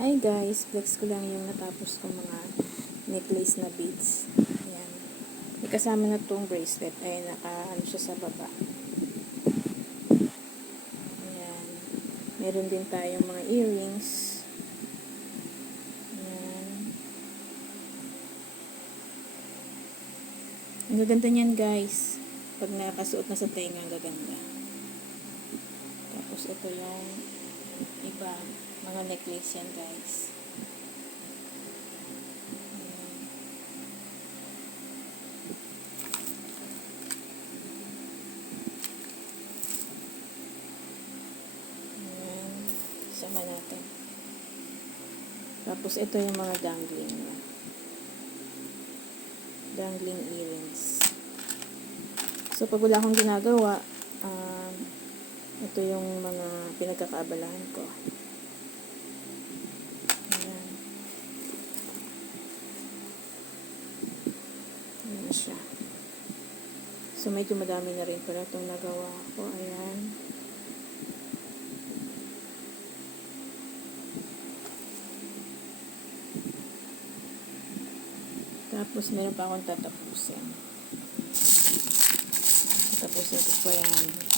Hi guys, flex ko lang yung natapos kong mga necklace na beads. Ayan. May kasama na tong bracelet. Ay, ano siya sa baba. Ayan. Meron din tayong mga earrings. Ayan. Ang gaganda niyan guys. Pag nakasuot na sa tenga, ang gaganda. Tapos ito yung iba, mga necklace yan guys. Sama natin. Tapos ito yung mga dangling earrings. So pag wala akong ginagawa, ito yung mga pinagkakaabalahan ko. Ayan. Ayan siya. So medyo madami na rin pala itong nagawa ko. Ayan. Tapos meron pa akong tatapusin. Tatapusin ko pa yan.